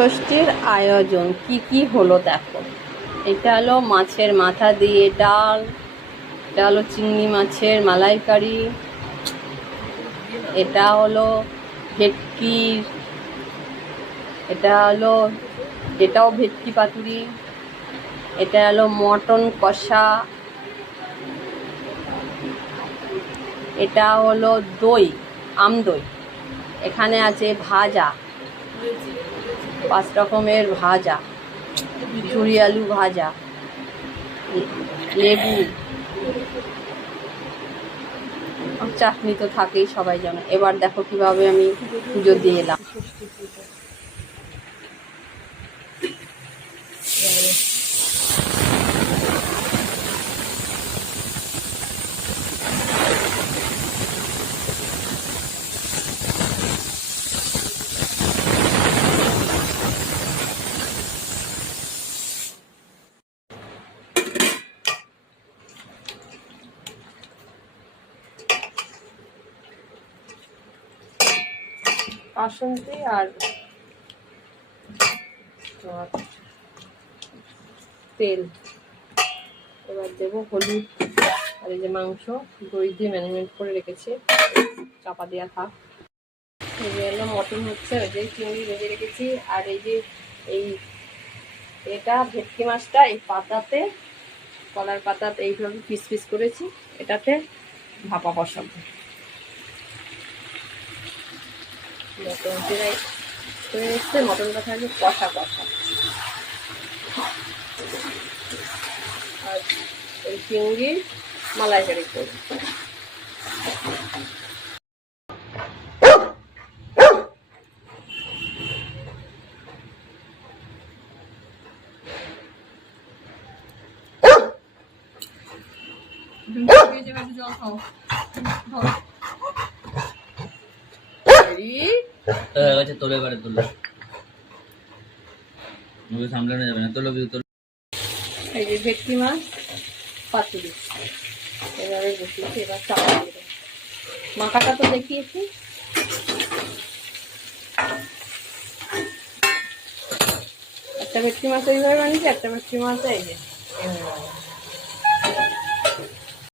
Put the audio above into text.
ষষ্ঠীর আয়োজন কি কি হলো দেখো। এটা হলো মাছের মাথা দিয়ে ডাল, এটা হলো চিংড়ি মাছের মালাইকারি, এটা হলো ভেটকি, এটা হলো এটাও ভেটকি পাতুরি, এটা হলো মটন কষা, এটা হলো দই, আমদই, এখানে আছে ভাজা, 5 রকমের ভাজা, ঝুরি আলু ভাজা, লেবু, চাটনি তো থাকেই, সবাই জানে। এবার দেখো কিভাবে আমি পুজো দিয়ে এলাম। বাসন্তী আর তেল, এবার দেবো হলুদ, আর এই যে মাংস দই দিয়ে ম্যারিনেট করে রেখেছি, চাপা দেওয়া থাক। এই যে হলো মটন হচ্ছে, ওই যে চিংড়ি ভেজে রেখেছি, আর এই যে এটা ভেটকি মাছটা এই পাতাতে, কলার পাতাতে এইভাবে পিস পিস করেছি, এটাতে ভাপা বসাবো। মটন ফ্রাই করে এসছে, মটনটা থাকবে কষা কষা, আর এই চিংড়ির মালাইকারি করবো। তোলে এবারে তোলে, সামলানো যাবে না, তোলো। এই যে ভেটকি মাছ পাতুরি এভাবে বসিয়েছি, এবার চাপা দিয়ে দেবো। মাখাটা তো দেখিয়েছি, একটা ভেটকি মাছ এইভাবে বানিয়েছি, একটা ভেটকি মাছ এই যে